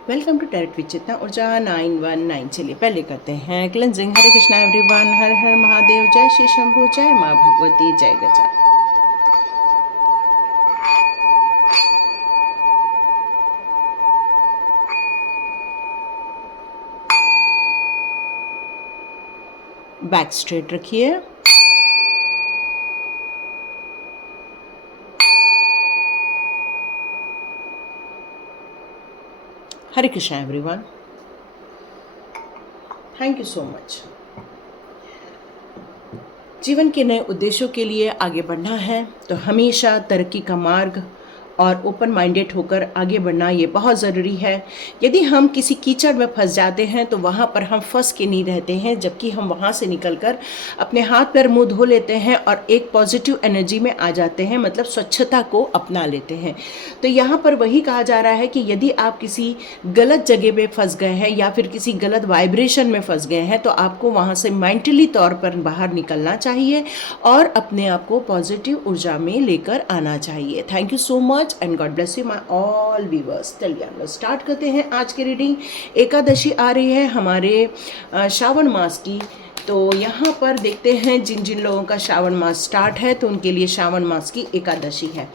Welcome to tarot with चेतना ऊर्जा 919। चलिए पहले करते हैं क्लेंजिंग। हरे कृष्णा एवरीवन, हर हर महादेव, जय श्री शंभू, जय माँ भगवती, जय गजा। बैक स्ट्रेट रखिए। Hare Krishna everyone, thank you so much. जीवन के नए उद्देश्यों के लिए आगे बढ़ना है तो हमेशा तरक्की का मार्ग और ओपन माइंडेड होकर आगे बढ़ना ये बहुत ज़रूरी है। यदि हम किसी कीचड़ में फंस जाते हैं तो वहाँ पर हम फंस के नहीं रहते हैं, जबकि हम वहाँ से निकलकर अपने हाथ पैर मुंह धो लेते हैं और एक पॉजिटिव एनर्जी में आ जाते हैं, मतलब स्वच्छता को अपना लेते हैं। तो यहाँ पर वही कहा जा रहा है कि यदि आप किसी गलत जगह में फंस गए हैं या फिर किसी गलत वाइब्रेशन में फंस गए हैं तो आपको वहाँ से मेंटली तौर पर बाहर निकलना चाहिए और अपने आप को पॉजिटिव ऊर्जा में लेकर आना चाहिए। Thank you so much and God bless you my all viewers. चलिए हम लोग स्टार्ट करते हैं आज की रीडिंग। एकादशी आ रही है हमारे श्रावण मास की, तो यहाँ पर देखते हैं जिन जिन लोगों का श्रावण मास स्टार्ट है तो उनके लिए श्रावण मास की एकादशी है,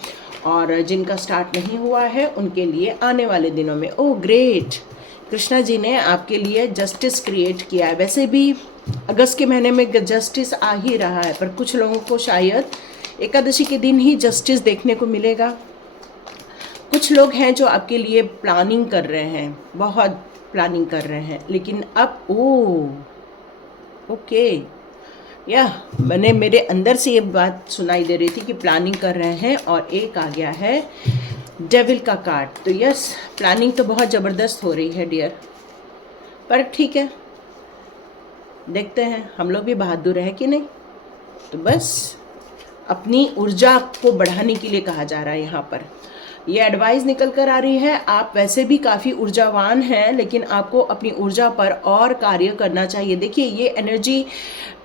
और जिनका स्टार्ट नहीं हुआ है उनके लिए आने वाले दिनों में। ओह ग्रेट, कृष्णा जी ने आपके लिए जस्टिस क्रिएट किया है। वैसे भी अगस्त के महीने में जस्टिस आ ही रहा है, पर कुछ लोगों को शायद एकादशी के दिन ही जस्टिस देखने को मिलेगा। कुछ लोग हैं जो आपके लिए प्लानिंग कर रहे हैं, बहुत प्लानिंग कर रहे हैं, लेकिन अब ओके या मैंने मेरे अंदर से ये बात सुनाई दे रही थी कि प्लानिंग कर रहे हैं, और एक आ गया है डेविल का कार्ड। तो यस, प्लानिंग तो बहुत ज़बरदस्त हो रही है डियर, पर ठीक है, देखते हैं हम लोग भी बहादुर है कि नहीं। तो बस अपनी ऊर्जा को बढ़ाने के लिए कहा जा रहा है यहाँ पर। ये एडवाइस निकल कर आ रही है, आप वैसे भी काफ़ी ऊर्जावान हैं, लेकिन आपको अपनी ऊर्जा पर और कार्य करना चाहिए। देखिए ये एनर्जी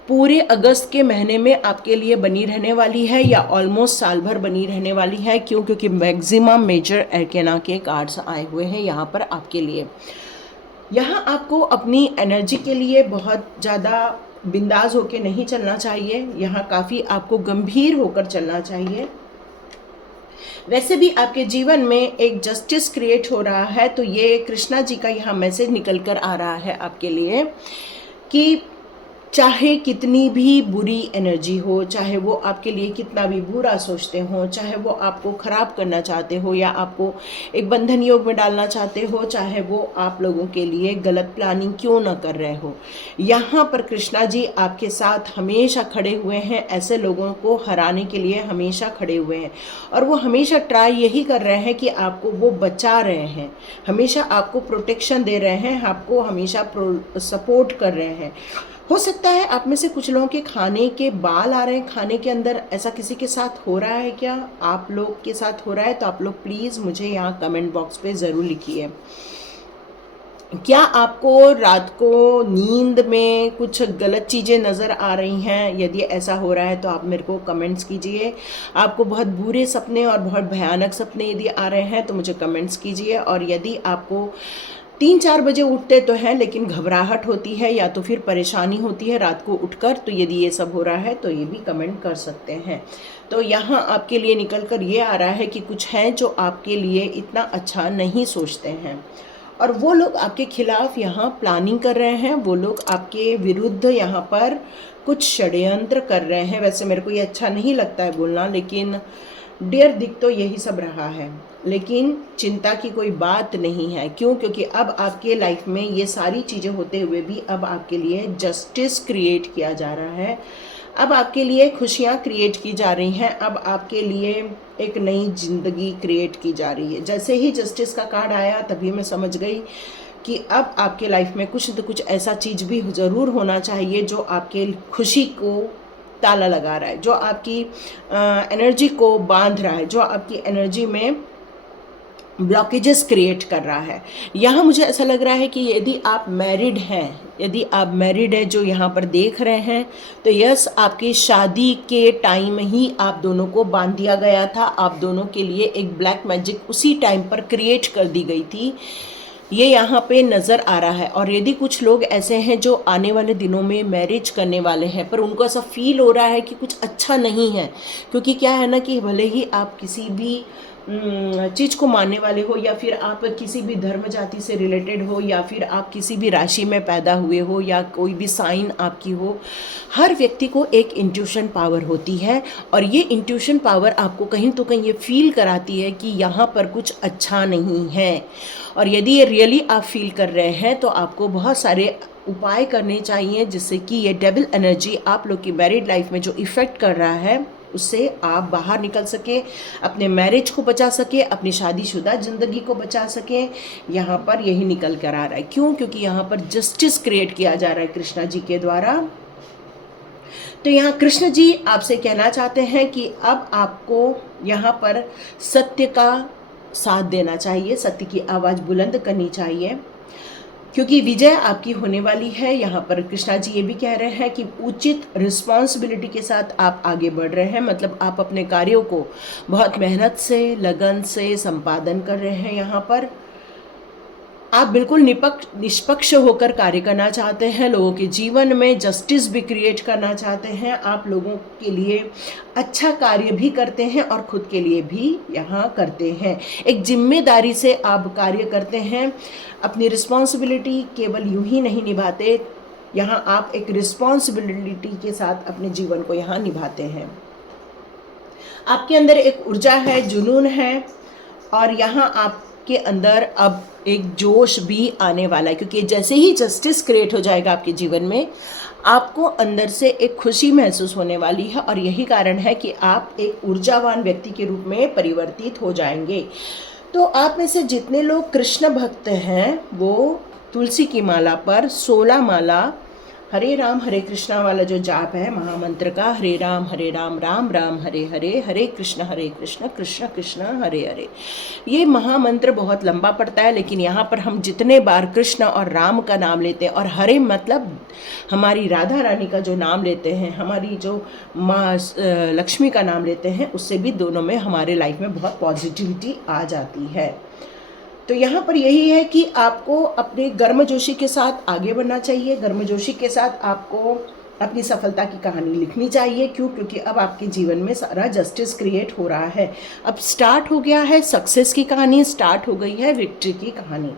पूरे अगस्त के महीने में आपके लिए बनी रहने वाली है, या ऑलमोस्ट साल भर बनी रहने वाली है। क्यों? क्योंकि मैक्सिमम मेजर एर्केना के कार्ड्स आए हुए हैं यहाँ पर आपके लिए। यहाँ आपको अपनी एनर्जी के लिए बहुत ज़्यादा बिंदास होके नहीं चलना चाहिए, यहाँ काफ़ी आपको गंभीर होकर चलना चाहिए। वैसे भी आपके जीवन में एक जस्टिस क्रिएट हो रहा है, तो ये कृष्णा जी का यहाँ मैसेज निकल कर आ रहा है आपके लिए कि चाहे कितनी भी बुरी एनर्जी हो, चाहे वो आपके लिए कितना भी बुरा सोचते हो, चाहे वो आपको ख़राब करना चाहते हो या आपको एक बंधन योग में डालना चाहते हो, चाहे वो आप लोगों के लिए गलत प्लानिंग क्यों ना कर रहे हो, यहाँ पर कृष्णा जी आपके साथ हमेशा खड़े हुए हैं। ऐसे लोगों को हराने के लिए हमेशा खड़े हुए हैं, और वो हमेशा ट्राई यही कर रहे हैं कि आपको वो बचा रहे हैं, हमेशा आपको प्रोटेक्शन दे रहे हैं, आपको हमेशा सपोर्ट कर रहे हैं। हो सकता है आप में से कुछ लोगों के खाने के बाल आ रहे हैं खाने के अंदर, ऐसा किसी के साथ हो रहा है क्या? आप लोग के साथ हो रहा है तो आप लोग प्लीज़ मुझे यहाँ कमेंट बॉक्स पे ज़रूर लिखिए। क्या आपको रात को नींद में कुछ गलत चीज़ें नज़र आ रही हैं? यदि ऐसा हो रहा है तो आप मेरे को कमेंट्स कीजिए। आपको बहुत बुरे सपने और बहुत भयानक सपने यदि आ रहे हैं तो मुझे कमेंट्स कीजिए। और यदि आपको 3-4 बजे उठते तो हैं लेकिन घबराहट होती है या तो फिर परेशानी होती है रात को उठकर, तो यदि ये सब हो रहा है तो ये भी कमेंट कर सकते हैं। तो यहाँ आपके लिए निकल कर ये आ रहा है कि कुछ हैं जो आपके लिए इतना अच्छा नहीं सोचते हैं, और वो लोग आपके खिलाफ यहाँ प्लानिंग कर रहे हैं, वो लोग आपके विरुद्ध यहाँ पर कुछ षड्यंत्र कर रहे हैं। वैसे मेरे को ये अच्छा नहीं लगता है बोलना, लेकिन डियर दिख तो यही सब रहा है, लेकिन चिंता की कोई बात नहीं है। क्यों? क्योंकि अब आपके लाइफ में ये सारी चीज़ें होते हुए भी अब आपके लिए जस्टिस क्रिएट किया जा रहा है, अब आपके लिए खुशियाँ क्रिएट की जा रही हैं, अब आपके लिए एक नई जिंदगी क्रिएट की जा रही है। जैसे ही जस्टिस का कार्ड आया तभी मैं समझ गई कि अब आपके लाइफ में कुछ न कुछ ऐसा चीज़ भी ज़रूर होना चाहिए जो आपके खुशी को ताला लगा रहा है, जो आपकी एनर्जी को बांध रहा है, जो आपकी एनर्जी में ब्लॉकेजेस क्रिएट कर रहा है। यहाँ मुझे ऐसा लग रहा है कि यदि आप मैरिड हैं, यदि आप मैरिड है जो यहाँ पर देख रहे हैं, तो यस, आपकी शादी के टाइम ही आप दोनों को बांध दिया गया था। आप दोनों के लिए एक ब्लैक मैजिक उसी टाइम पर क्रिएट कर दी गई थी। ये यहाँ पे नज़र आ रहा है। और यदि कुछ लोग ऐसे हैं जो आने वाले दिनों में मैरिज करने वाले हैं, पर उनको ऐसा फील हो रहा है कि कुछ अच्छा नहीं है, क्योंकि क्या है ना कि भले ही आप किसी भी चीज़ को मानने वाले हो, या फिर आप किसी भी धर्म जाति से रिलेटेड हो, या फिर आप किसी भी राशि में पैदा हुए हो, या कोई भी साइन आपकी हो, हर व्यक्ति को एक इंट्यूशन पावर होती है। और ये इंट्यूशन पावर आपको कहीं तो कहीं ये फील कराती है कि यहाँ पर कुछ अच्छा नहीं है। और यदि ये रियली आप फील कर रहे हैं तो आपको बहुत सारे उपाय करने चाहिए, जिससे कि ये डेविल एनर्जी आप लोग की मैरिड लाइफ में जो इफ़ेक्ट कर रहा है उससे आप बाहर निकल सके, अपने मैरिज को बचा सके, अपनी शादीशुदा ज़िंदगी को बचा सके। यहाँ पर यही निकल कर आ रहा है। क्यों? क्योंकि यहाँ पर जस्टिस क्रिएट किया जा रहा है कृष्णा जी के द्वारा। तो यहाँ कृष्ण जी आपसे कहना चाहते हैं कि अब आपको यहाँ पर सत्य का साथ देना चाहिए, सत्य की आवाज़ बुलंद करनी चाहिए, क्योंकि विजय आपकी होने वाली है। यहाँ पर कृष्णा जी ये भी कह रहे हैं कि उचित रिस्पॉन्सिबिलिटी के साथ आप आगे बढ़ रहे हैं, मतलब आप अपने कार्यों को बहुत मेहनत से, लगन से संपादन कर रहे हैं। यहाँ पर आप बिल्कुल निष्पक्ष होकर कार्य करना चाहते हैं, लोगों के जीवन में जस्टिस भी क्रिएट करना चाहते हैं, आप लोगों के लिए अच्छा कार्य भी करते हैं और खुद के लिए भी यहाँ करते हैं। एक जिम्मेदारी से आप कार्य करते हैं, अपनी रिस्पॉन्सिबिलिटी केवल यूं ही नहीं निभाते, यहाँ आप एक रिस्पॉन्सिबिलिटी के साथ अपने जीवन को यहाँ निभाते हैं। आपके अंदर एक ऊर्जा है, जुनून है, और यहाँ आपके अंदर अब एक जोश भी आने वाला है, क्योंकि जैसे ही जस्टिस क्रिएट हो जाएगा आपके जीवन में, आपको अंदर से एक खुशी महसूस होने वाली है। और यही कारण है कि आप एक ऊर्जावान व्यक्ति के रूप में परिवर्तित हो जाएंगे। तो आप में से जितने लोग कृष्ण भक्त हैं वो तुलसी की माला पर 16 माला हरे कृष्णा वाला जो जाप है महामंत्र का, हरे राम राम राम हरे हरे, हरे कृष्ण कृष्ण कृष्ण हरे हरे, ये महामंत्र बहुत लंबा पड़ता है, लेकिन यहाँ पर हम जितने बार कृष्ण और राम का नाम लेते हैं, और हरे मतलब हमारी राधा रानी का जो नाम लेते हैं, हमारी जो माँ लक्ष्मी का नाम लेते हैं, उससे भी दोनों में हमारे लाइफ में बहुत पॉजिटिविटी आ जाती है। तो यहाँ पर यही है कि आपको अपने गर्मजोशी के साथ आगे बढ़ना चाहिए, गर्मजोशी के साथ आपको अपनी सफलता की कहानी लिखनी चाहिए। क्यों? क्योंकि अब आपके जीवन में सारा जस्टिस क्रिएट हो रहा है, अब स्टार्ट हो गया है, सक्सेस की कहानी स्टार्ट हो गई है, विक्ट्री की कहानी।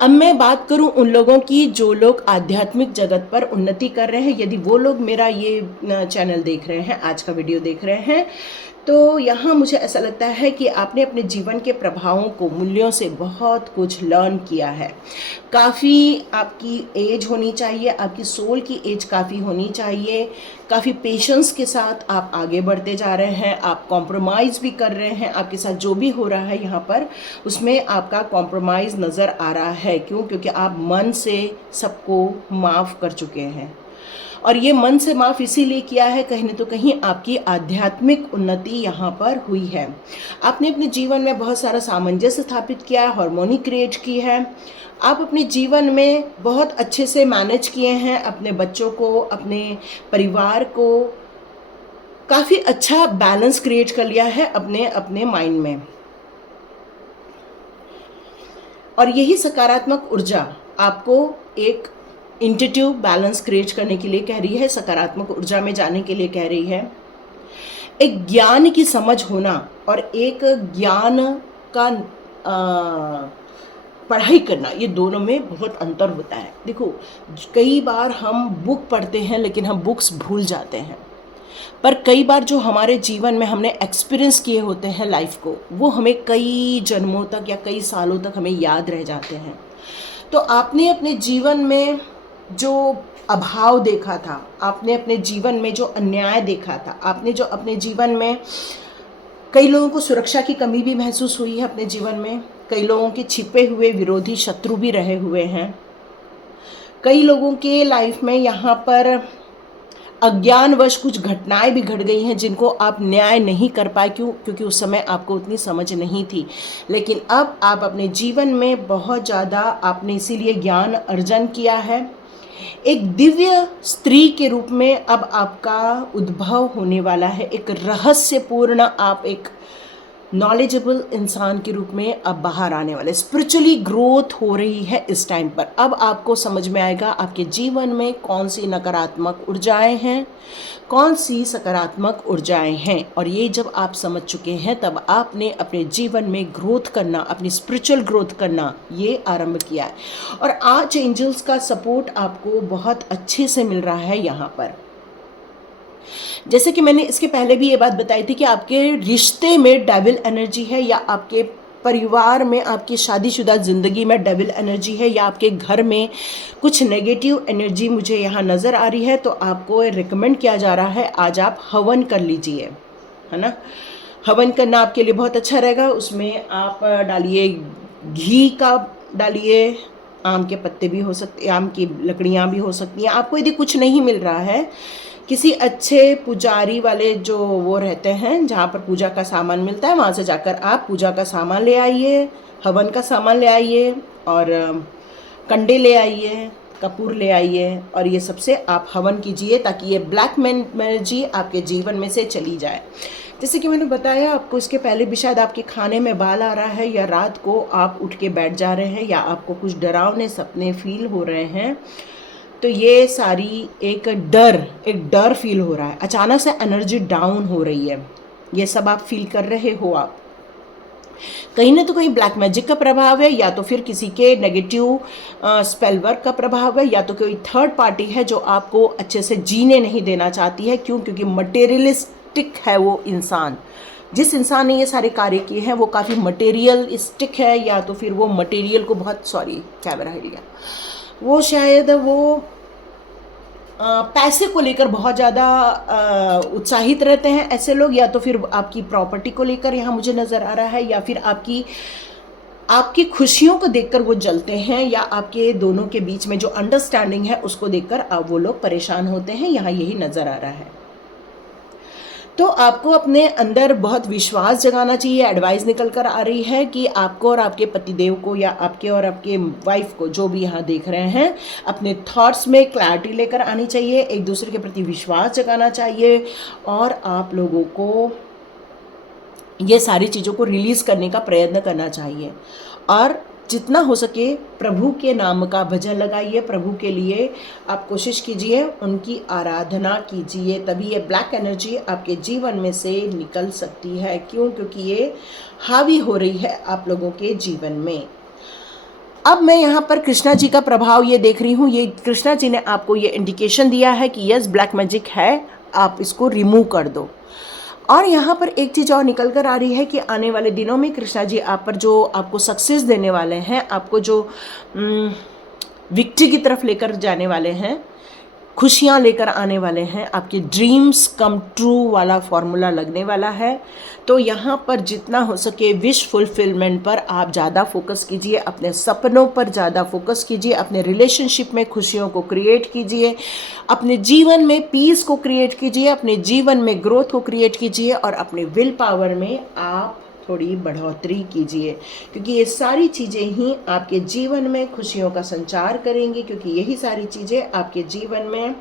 अब मैं बात करूं उन लोगों की जो लोग आध्यात्मिक जगत पर उन्नति कर रहे हैं। यदि वो लोग मेरा ये चैनल देख रहे हैं, आज का वीडियो देख रहे हैं, तो यहाँ मुझे ऐसा लगता है कि आपने अपने जीवन के प्रभावों को, मूल्यों से बहुत कुछ लर्न किया है। काफ़ी आपकी एज होनी चाहिए, आपकी सोल की एज काफ़ी होनी चाहिए, काफ़ी पेशेंस के साथ आप आगे बढ़ते जा रहे हैं, आप कॉम्प्रोमाइज़ भी कर रहे हैं। आपके साथ जो भी हो रहा है यहाँ पर, उसमें आपका कॉम्प्रोमाइज़ नज़र आ रहा है। क्यों? क्योंकि आप मन से सबको माफ़ कर चुके हैं, और ये मन से माफ़ इसीलिए किया है, कहीं न तो कहीं आपकी आध्यात्मिक उन्नति यहाँ पर हुई है। आपने अपने जीवन में बहुत सारा सामंजस्य स्थापित किया है, हार्मोनी क्रिएट की है, आप अपने जीवन में बहुत अच्छे से मैनेज किए हैं, अपने बच्चों को, अपने परिवार को काफ़ी अच्छा बैलेंस क्रिएट कर लिया है अपने अपने माइंड में। और यही सकारात्मक ऊर्जा आपको एक इंट्यूटिव बैलेंस क्रिएट करने के लिए कह रही है, सकारात्मक ऊर्जा में जाने के लिए कह रही है। एक ज्ञान की समझ होना और एक ज्ञान का पढ़ाई करना, ये दोनों में बहुत अंतर होता है। देखो, कई बार हम बुक पढ़ते हैं लेकिन हम बुक्स भूल जाते हैं, पर कई बार जो हमारे जीवन में हमने एक्सपीरियंस किए होते हैं लाइफ को, वो हमें कई जन्मों तक या कई सालों तक हमें याद रह जाते हैं। तो आपने अपने जीवन में जो अभाव देखा था, आपने अपने जीवन में जो अन्याय देखा था, आपने जो अपने जीवन में, कई लोगों को सुरक्षा की कमी भी महसूस हुई है अपने जीवन में, कई लोगों के छिपे हुए विरोधी शत्रु भी रहे हुए हैं, कई लोगों के लाइफ में यहाँ पर अज्ञानवश कुछ घटनाएं भी घट गई हैं जिनको आप न्याय नहीं कर पाए। क्यों? क्योंकि उस समय आपको उतनी समझ नहीं थी, लेकिन अब आप अपने जीवन में बहुत ज़्यादा आपने इसीलिए ज्ञान अर्जन किया है। एक दिव्य स्त्री के रूप में अब आपका उद्भव होने वाला है, एक रहस्यपूर्ण आप एक नॉलेजेबल इंसान के रूप में अब बाहर आने वाले, स्पिरिचुअली ग्रोथ हो रही है इस टाइम पर। अब आपको समझ में आएगा आपके जीवन में कौन सी नकारात्मक ऊर्जाएं हैं, कौन सी सकारात्मक ऊर्जाएं हैं, और ये जब आप समझ चुके हैं तब आपने अपने जीवन में ग्रोथ करना, अपनी स्पिरिचुअल ग्रोथ करना ये आरंभ किया है। और आज एंजल्स का सपोर्ट आपको बहुत अच्छे से मिल रहा है यहाँ पर। जैसे कि मैंने इसके पहले भी ये बात बताई थी कि आपके रिश्ते में डेविल एनर्जी है, या आपके परिवार में, आपकी शादीशुदा ज़िंदगी में डेविल एनर्जी है, या आपके घर में कुछ नेगेटिव एनर्जी मुझे यहाँ नज़र आ रही है, तो आपको रिकमेंड किया जा रहा है आज आप हवन कर लीजिए, है ना। हवन करना आपके लिए बहुत अच्छा रहेगा। उसमें आप डालिए घी का, डालिए आम के पत्ते भी हो सकते, आम की लकड़ियाँ भी हो सकती हैं। आपको यदि कुछ नहीं मिल रहा है, किसी अच्छे पुजारी वाले जो वो रहते हैं जहाँ पर पूजा का सामान मिलता है, वहाँ से जाकर आप पूजा का सामान ले आइए, हवन का सामान ले आइए, और कंडे ले आइए, कपूर ले आइए, और ये सबसे आप हवन कीजिए ताकि ये ब्लैक एनर्जी आपके जीवन में से चली जाए। जैसे कि मैंने बताया आपको इसके पहले भी, शायद आपके खाने में बाल आ रहा है, या रात को आप उठ के बैठ जा रहे हैं, या आपको कुछ डरावने सपने फील हो रहे हैं, तो ये सारी एक डर फील हो रहा है, अचानक से एनर्जी डाउन हो रही है, ये सब आप फील कर रहे हो। आप कहीं ना तो कहीं ब्लैक मैजिक का प्रभाव है, या तो फिर किसी के नेगेटिव स्पेल वर्क का प्रभाव है, या तो कोई थर्ड पार्टी है जो आपको अच्छे से जीने नहीं देना चाहती है। क्यों? क्योंकि मटेरियलिस्टिक है वो इंसान। जिस इंसान ने ये सारे कार्य किए हैं वो काफ़ी मटेरियलिस्टिक है, या तो फिर वो मटेरियल को बहुत, सॉरी कैमरा हिल गया, वो शायद वो पैसे को लेकर बहुत ज़्यादा उत्साहित रहते हैं ऐसे लोग, या तो फिर आपकी प्रॉपर्टी को लेकर यहाँ मुझे नज़र आ रहा है, या फिर आपकी खुशियों को देखकर वो जलते हैं, या आपके दोनों के बीच में जो अंडरस्टैंडिंग है उसको देखकर अब वो लोग परेशान होते हैं, यहाँ यही नज़र आ रहा है। तो आपको अपने अंदर बहुत विश्वास जगाना चाहिए। एडवाइस निकल कर आ रही है कि आपको और आपके पतिदेव को, या आपके और आपके वाइफ को, जो भी यहाँ देख रहे हैं, अपने थॉट्स में क्लैरिटी लेकर आनी चाहिए, एक दूसरे के प्रति विश्वास जगाना चाहिए, और आप लोगों को ये सारी चीज़ों को रिलीज़ करने का प्रयत्न करना चाहिए। और जितना हो सके प्रभु के नाम का भजन लगाइए, प्रभु के लिए आप कोशिश कीजिए, उनकी आराधना कीजिए, तभी ये ब्लैक एनर्जी आपके जीवन में से निकल सकती है। क्यों? क्योंकि ये हावी हो रही है आप लोगों के जीवन में। अब मैं यहाँ पर कृष्णा जी का प्रभाव ये देख रही हूँ, ये कृष्णा जी ने आपको ये इंडिकेशन दिया है कि यस ब्लैक मैजिक है, आप इसको रिमूव कर दो। और यहाँ पर एक चीज़ और निकल कर आ रही है कि आने वाले दिनों में कृष्णा जी आप पर जो आपको सक्सेस देने वाले हैं, आपको जो विक्ट्री की तरफ लेकर जाने वाले हैं, खुशियाँ लेकर आने वाले हैं, आपके ड्रीम्स कम ट्रू वाला फॉर्मूला लगने वाला है। तो यहाँ पर जितना हो सके विश फुलफिलमेंट पर आप ज़्यादा फोकस कीजिए, अपने सपनों पर ज़्यादा फोकस कीजिए, अपने रिलेशनशिप में खुशियों को क्रिएट कीजिए, अपने जीवन में पीस को क्रिएट कीजिए, अपने जीवन में ग्रोथ को क्रिएट कीजिए, और अपने विल पावर में आप थोड़ी बढ़ोतरी कीजिए, क्योंकि ये सारी चीज़ें ही आपके जीवन में खुशियों का संचार करेंगी, क्योंकि यही सारी चीज़ें आपके जीवन में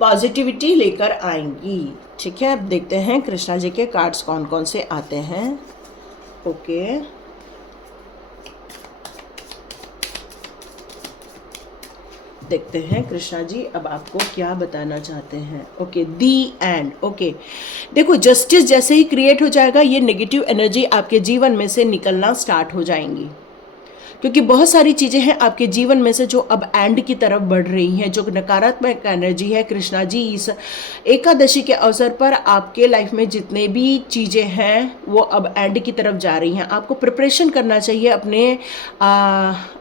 पॉजिटिविटी लेकर आएंगी। ठीक है, अब देखते हैं कृष्णा जी के कार्ड्स कौन कौन से आते हैं। ओके, देखते हैं कृष्णा जी अब आपको क्या बताना चाहते हैं। Okay, the and. ओके, देखो जस्टिस जैसे ही क्रिएट हो जाएगा, ये नेगेटिव एनर्जी आपके जीवन में से निकलना स्टार्ट हो जाएंगी, क्योंकि बहुत सारी चीज़ें हैं आपके जीवन में से जो अब एंड की तरफ बढ़ रही हैं। जो नकारात्मक एनर्जी है कृष्णा जी, इस एकादशी के अवसर पर आपके लाइफ में जितने भी चीज़ें हैं वो अब एंड की तरफ जा रही हैं। आपको प्रिपरेशन करना चाहिए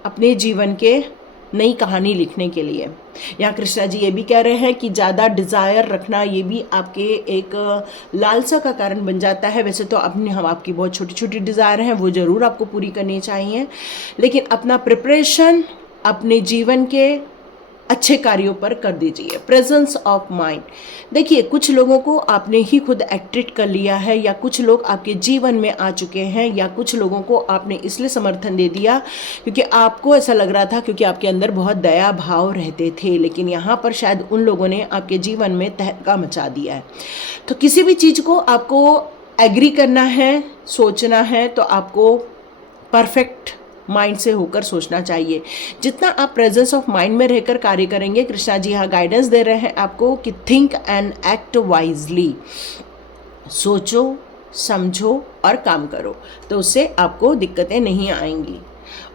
अपने जीवन के नई कहानी लिखने के लिए। यहाँ कृष्णा जी ये भी कह रहे हैं कि ज़्यादा डिज़ायर रखना ये भी आपके एक लालसा का कारण बन जाता है। वैसे तो आपकी बहुत छोटी छोटी डिज़ायर हैं, वो ज़रूर आपको पूरी करनी चाहिए, लेकिन अपना प्रिपरेशन अपने जीवन के अच्छे कार्यों पर कर दीजिए। प्रेजेंस ऑफ माइंड, देखिए कुछ लोगों को आपने ही खुद एट्रैक्ट कर लिया है, या कुछ लोग आपके जीवन में आ चुके हैं, या कुछ लोगों को आपने इसलिए समर्थन दे दिया क्योंकि आपको ऐसा लग रहा था, क्योंकि आपके अंदर बहुत दया भाव रहते थे, लेकिन यहाँ पर शायद उन लोगों ने आपके जीवन में तहलका मचा दिया है। तो किसी भी चीज़ को आपको एग्री करना है, सोचना है, तो आपको परफेक्ट माइंड से होकर सोचना चाहिए। जितना आप प्रेजेंस ऑफ माइंड में रहकर कार्य करेंगे, कृष्णा जी यहाँ गाइडेंस दे रहे हैं आपको कि थिंक एंड एक्ट वाइजली, सोचो, समझो और काम करो, तो उससे आपको दिक्कतें नहीं आएंगी।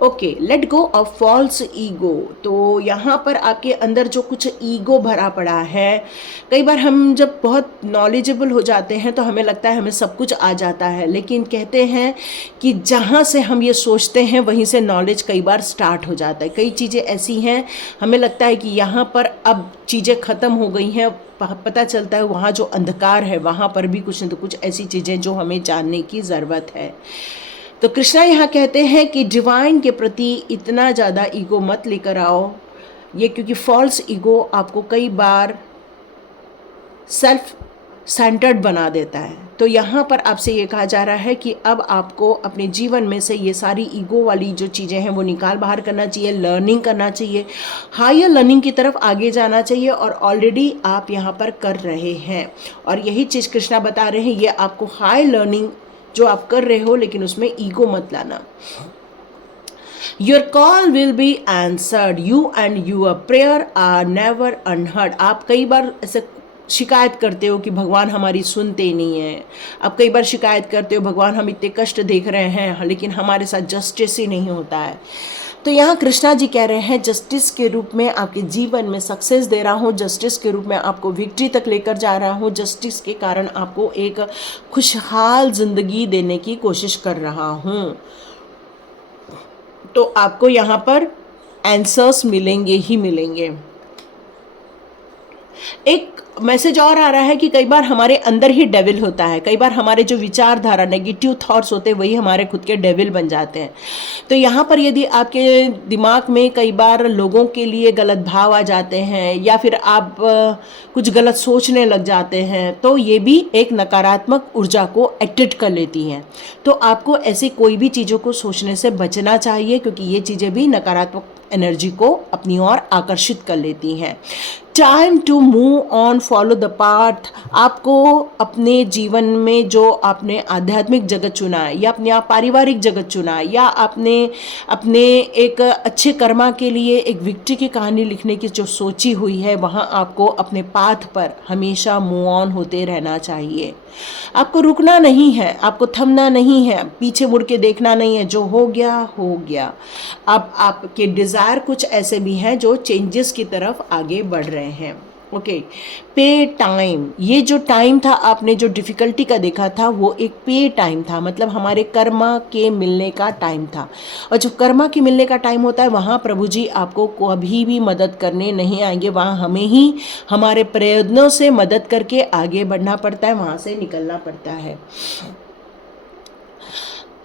Okay, let go of false ego. तो यहाँ पर आपके अंदर जो कुछ ईगो भरा पड़ा है, कई बार हम जब बहुत नॉलेजेबल हो जाते हैं तो हमें लगता है हमें सब कुछ आ जाता है, लेकिन कहते हैं कि जहाँ से हम ये सोचते हैं वहीं से नॉलेज कई बार स्टार्ट हो जाता है। कई चीज़ें ऐसी हैं, हमें लगता है कि यहाँ पर अब चीज़ें ख़त्म हो गई हैं, पता चलता है वहाँ जो अंधकार है वहाँ पर भी कुछ न कुछ ऐसी चीज़ें जो हमें जानने की ज़रूरत है। तो कृष्णा यहाँ कहते हैं कि डिवाइन के प्रति इतना ज़्यादा ईगो मत लेकर आओ, ये क्योंकि फॉल्स ईगो आपको कई बार सेल्फ सेंटर्ड बना देता है। तो यहाँ पर आपसे ये कहा जा रहा है कि अब आपको अपने जीवन में से ये सारी ईगो वाली जो चीज़ें हैं वो निकाल बाहर करना चाहिए, लर्निंग करना चाहिए, हायर लर्निंग की तरफ आगे जाना चाहिए, और ऑलरेडी आप यहाँ पर कर रहे हैं। और यही चीज़ कृष्णा बता रहे हैं, ये आपको हाई लर्निंग जो आप कर रहे हो, लेकिन उसमें ईगो मत लाना। Your call will be answered. You and your prayer are never unheard. आप कई बार ऐसे शिकायत करते हो कि भगवान हमारी सुनते ही नहीं है। आप कई बार शिकायत करते हो भगवान हम इतने कष्ट देख रहे हैं लेकिन हमारे साथ जस्टिस ही नहीं होता है। तो यहाँ कृष्णा जी कह रहे हैं जस्टिस के रूप में आपके जीवन में सक्सेस दे रहा हूँ, जस्टिस के रूप में आपको विक्ट्री तक लेकर जा रहा हूँ, जस्टिस के कारण आपको एक खुशहाल ज़िंदगी देने की कोशिश कर रहा हूँ। तो आपको यहाँ पर आंसर्स मिलेंगे ही मिलेंगे। एक मैसेज और आ रहा है कि कई बार हमारे अंदर ही डेविल होता है, कई बार हमारे जो विचारधारा नेगेटिव थॉट्स होते हैं वही हमारे खुद के डेविल बन जाते हैं। तो यहाँ पर यदि आपके दिमाग में कई बार लोगों के लिए गलत भाव आ जाते हैं या फिर आप कुछ गलत सोचने लग जाते हैं, तो ये भी एक नकारात्मक ऊर्जा को अट्रैक्ट कर लेती हैं। तो आपको ऐसी कोई भी चीज़ों को सोचने से बचना चाहिए, क्योंकि ये चीज़ें भी नकारात्मक एनर्जी को अपनी ओर आकर्षित कर लेती हैं। Time to move on, follow the path. आपको अपने जीवन में जो आपने आध्यात्मिक जगत चुना है या अपने आप पारिवारिक जगत चुना है या आपने अपने एक अच्छे कर्मा के लिए एक विक्ट्री की कहानी लिखने की जो सोची हुई है, वहाँ आपको अपने पाथ पर हमेशा मूव ऑन होते रहना चाहिए। आपको रुकना नहीं है, आपको थमना नहीं है, पीछे मुड़ के देखना नहीं है। जो हो गया हो गया। अब आपके डिज़ायर कुछ ऐसे भी हैं जो चेंजेस की तरफ आगे बढ़ रहे हैं। ओके, पे टाइम। ये जो टाइम था आपने जो डिफ़िकल्टी का देखा था वो एक पे टाइम था, मतलब हमारे कर्मा के मिलने का टाइम था। और जब कर्मा के मिलने का टाइम होता है वहाँ प्रभु जी आपको कभी भी मदद करने नहीं आएंगे, वहाँ हमें ही हमारे प्रयत्नों से मदद करके आगे बढ़ना पड़ता है, वहाँ से निकलना पड़ता है।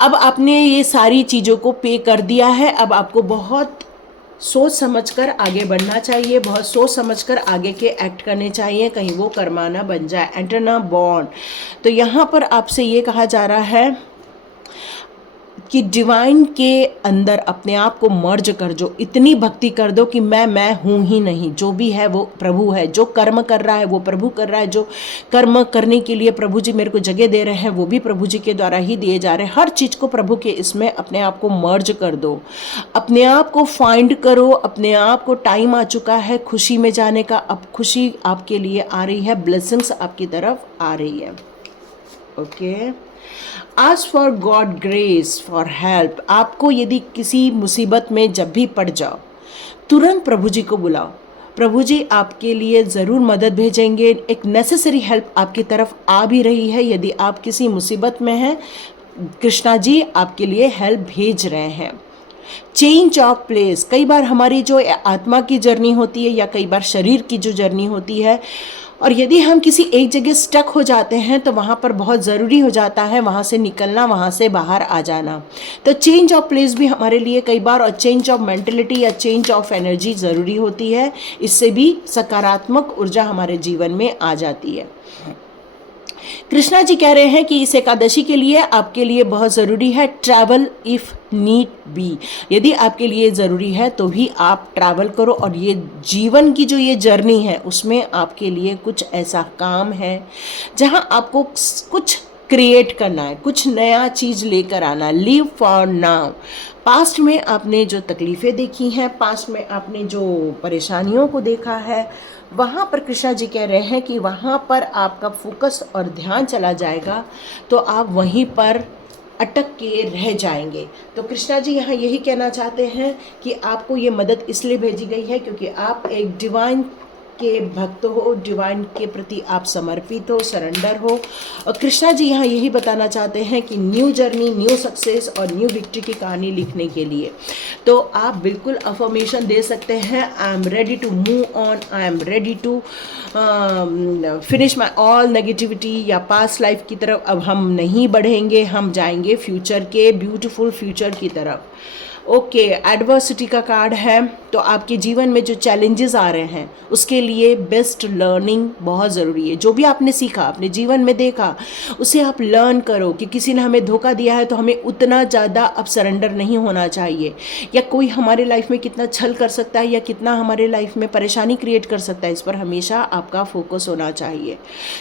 अब आपने ये सारी चीज़ों को पे कर दिया है, अब आपको बहुत सोच समझकर आगे बढ़ना चाहिए, बहुत सोच समझकर आगे के एक्ट करने चाहिए, कहीं वो कर्मा ना बन जाए। एंटर ना बॉन्ड। तो यहाँ पर आपसे ये कहा जा रहा है कि डिवाइन के अंदर अपने आप को मर्ज कर जो, इतनी भक्ति कर दो कि मैं हूँ ही नहीं, जो भी है वो प्रभु है, जो कर्म कर रहा है वो प्रभु कर रहा है, जो कर्म करने के लिए प्रभु जी मेरे को जगह दे रहे हैं वो भी प्रभु जी के द्वारा ही दिए जा रहे हैं। हर चीज़ को प्रभु के इसमें अपने आप को मर्ज कर दो, अपने आप को फाइंड करो, अपने आप को टाइम आ चुका है खुशी में जाने का। अब खुशी आपके लिए आ रही है, ब्लेसिंग्स आपकी तरफ आ रही है। Okay, ask for God grace for help. आपको यदि किसी मुसीबत में जब भी पड़ जाओ, तुरंत प्रभु जी को बुलाओ, प्रभु जी आपके लिए ज़रूर मदद भेजेंगे। एक नेसेसरी हेल्प आपकी तरफ आ भी रही है। यदि आप किसी मुसीबत में हैं, कृष्णा जी आपके लिए हेल्प भेज रहे हैं। Change of place. कई बार हमारी जो आत्मा की जर्नी होती है या कई बार शरीर की जो जर्नी होती है, और यदि हम किसी एक जगह स्टक हो जाते हैं तो वहाँ पर बहुत ज़रूरी हो जाता है वहाँ से निकलना, वहाँ से बाहर आ जाना। तो चेंज ऑफ प्लेस भी हमारे लिए कई बार, और चेंज ऑफ मेंटलिटी या चेंज ऑफ एनर्जी ज़रूरी होती है। इससे भी सकारात्मक ऊर्जा हमारे जीवन में आ जाती है। कृष्णा जी कह रहे हैं कि इस एकादशी के लिए आपके लिए बहुत ज़रूरी है ट्रैवल इफ़ नीड बी। यदि आपके लिए ज़रूरी है तो भी आप ट्रैवल करो, और ये जीवन की जो ये जर्नी है उसमें आपके लिए कुछ ऐसा काम है जहां आपको कुछ क्रिएट करना है, कुछ नया चीज़ लेकर आना, लिव फॉर नाउ। पास्ट में आपने जो तकलीफ़ें देखी हैं, पास्ट में आपने जो परेशानियों को देखा है, वहाँ पर कृष्णा जी कह रहे हैं कि वहाँ पर आपका फोकस और ध्यान चला जाएगा तो आप वहीं पर अटक के रह जाएंगे। तो कृष्णा जी यहाँ यही कहना चाहते हैं कि आपको ये मदद इसलिए भेजी गई है क्योंकि आप एक डिवाइन के भक्त हो, डिवाइन के प्रति आप समर्पित हो, सरेंडर हो। और कृष्णा जी यहाँ यही बताना चाहते हैं कि न्यू जर्नी, न्यू सक्सेस और न्यू विक्ट्री की कहानी लिखने के लिए तो आप बिल्कुल अफर्मेशन दे सकते हैं, I am ready to move on, I am ready to finish my all negativity, या पास्ट लाइफ की तरफ अब हम नहीं बढ़ेंगे, हम जाएंगे फ्यूचर के ब्यूटीफुल फ्यूचर की तरफ। ओके, एडवर्सिटी का कार्ड है, तो आपके जीवन में जो चैलेंजेस आ रहे हैं उसके लिए बेस्ट लर्निंग बहुत ज़रूरी है। जो भी आपने सीखा, अपने जीवन में देखा, उसे आप लर्न करो कि किसी ने हमें धोखा दिया है तो हमें उतना ज़्यादा अब सरेंडर नहीं होना चाहिए, या कोई हमारे लाइफ में कितना छल कर सकता है या कितना हमारे लाइफ में परेशानी क्रिएट कर सकता है, इस पर हमेशा आपका फोकस होना चाहिए।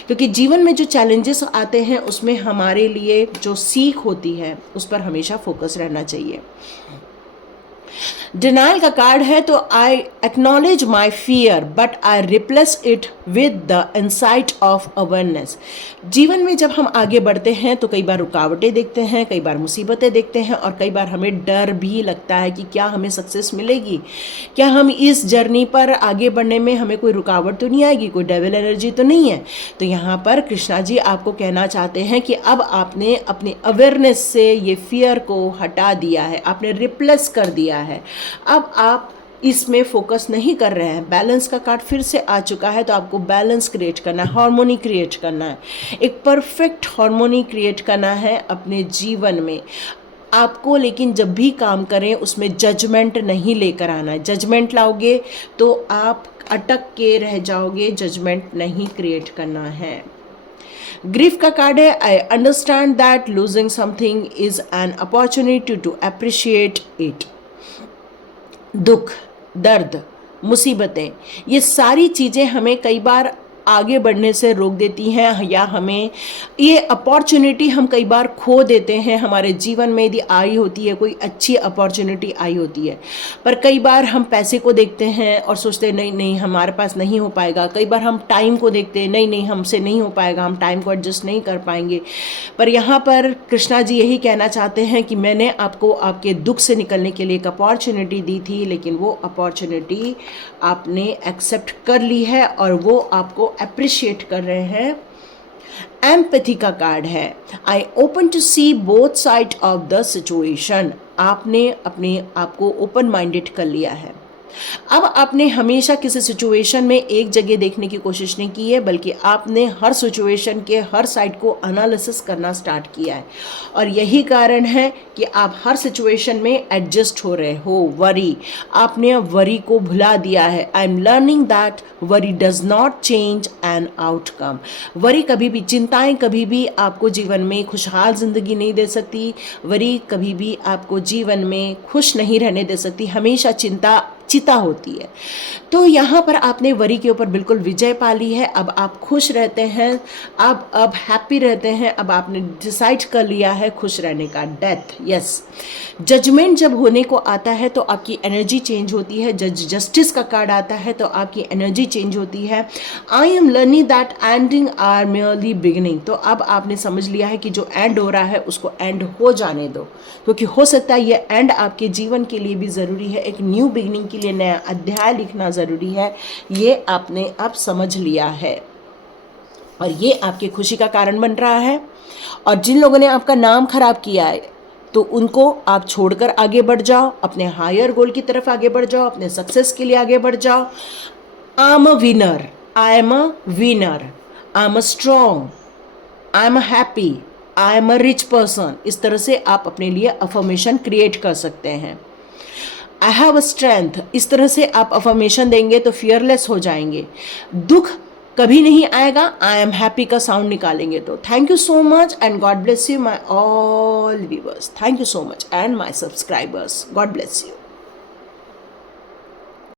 क्योंकि जीवन में जो चैलेंजेस आते हैं उसमें हमारे लिए जो सीख होती है उस पर हमेशा फोकस रहना चाहिए। डिनाइल का कार्ड है, तो I acknowledge my fear but I replace it with the insight of awareness. जीवन में जब हम आगे बढ़ते हैं तो कई बार रुकावटें देखते हैं, कई बार मुसीबतें देखते हैं और कई बार हमें डर भी लगता है कि क्या हमें सक्सेस मिलेगी, क्या हम इस जर्नी पर आगे बढ़ने में हमें कोई रुकावट तो नहीं आएगी, कोई डेविल एनर्जी तो नहीं है। तो यहाँ पर कृष्णा जी आपको कहना चाहते हैं कि अब आपने अपने अवेयरनेस से ये फियर को हटा दिया है, आपने रिप्लेस कर दिया है। अब आप इसमें फोकस नहीं कर रहे हैं। बैलेंस का कार्ड फिर से आ चुका है, तो आपको बैलेंस क्रिएट करना है, हार्मोनी क्रिएट करना है, एक परफेक्ट हार्मोनी क्रिएट करना है अपने जीवन में आपको। लेकिन जब भी काम करें उसमें जजमेंट नहीं लेकर आना है। जजमेंट लाओगे तो आप अटक के रह जाओगे, जजमेंट नहीं क्रिएट करना है। ग्रीफ का कार्ड है, I understand that losing something is an opportunity to appreciate it. दुख, दर्द, मुसीबतें, ये सारी चीज़ें हमें कई बार आगे बढ़ने से रोक देती हैं, या हमें ये अपॉर्चुनिटी हम कई बार खो देते हैं। हमारे जीवन में यदि आई होती है, कोई अच्छी अपॉर्चुनिटी आई होती है, पर कई बार हम पैसे को देखते हैं और सोचते हैं नहीं नहीं हमारे पास नहीं हो पाएगा। कई बार हम टाइम को देखते हैं, नहीं नहीं हमसे नहीं हो पाएगा, हम टाइम को एडजस्ट नहीं कर पाएंगे। पर यहाँ पर कृष्णा जी यही कहना चाहते हैं कि मैंने आपको आपके दुख से निकलने के लिए एक अपॉर्चुनिटी दी थी, लेकिन वो अपॉर्चुनिटी आपने एक्सेप्ट कर ली है और वो आपको अप्रिशिएट कर रहे हैं। एम्पैथी का कार्ड है, I open to see both side of the situation. आपने अपने आप को ओपन माइंडेड कर लिया है। अब आपने हमेशा किसी सिचुएशन में एक जगह देखने की कोशिश नहीं की है, बल्कि आपने हर सिचुएशन के हर साइड को एनालिसिस करना स्टार्ट किया है, और यही कारण है कि आप हर सिचुएशन में एडजस्ट हो रहे हो। वरी, आपने वरी को भुला दिया है। I am learning that worry does not change an outcome. Worry कभी भी, चिंताएं कभी भी आपको जीवन में खुशहाल जिंदगी नहीं दे सकती। वरी कभी भी आपको जीवन में खुश नहीं रहने दे सकती, हमेशा चिता होती है। तो यहाँ पर आपने वरी के ऊपर बिल्कुल विजय पा ली है। अब आप खुश रहते हैं, अब हैप्पी रहते हैं। अब आपने डिसाइड कर लिया है खुश रहने का। डेथ, यस, जजमेंट जब होने को आता है तो आपकी एनर्जी चेंज होती है। जस्टिस का कार्ड आता है तो आपकी एनर्जी चेंज होती है। I am learning that ending are merely beginning. तो अब आपने समझ लिया है कि जो एंड हो रहा है उसको एंड हो जाने दो, क्योंकि हो सकता है ये एंड आपके जीवन के लिए भी ज़रूरी है। एक न्यू बिगिनिंग के लिए नया अध्याय लिखना ज़रूरी है, ये आपने अब समझ लिया है, और ये आपकी खुशी का कारण बन रहा है। और जिन लोगों ने आपका नाम खराब किया है तो उनको आप छोड़कर आगे बढ़ जाओ, अपने हायर गोल की तरफ आगे बढ़ जाओ, अपने सक्सेस के लिए आगे बढ़ जाओ। I am a winner, I am a winner, I am a strong, I am a happy, I am a rich person. इस तरह से आप अपने लिए अफर्मेशन क्रिएट कर सकते हैं। आई हैव अ स्ट्रेंथ, इस तरह से आप अफर्मेशन देंगे तो फियरलेस हो जाएंगे। दुख कभी नहीं आएगा, आई एम हैप्पी का साउंड निकालेंगे तो। Thank you so much and God bless you my all viewers. Thank you so much and my subscribers. God bless you.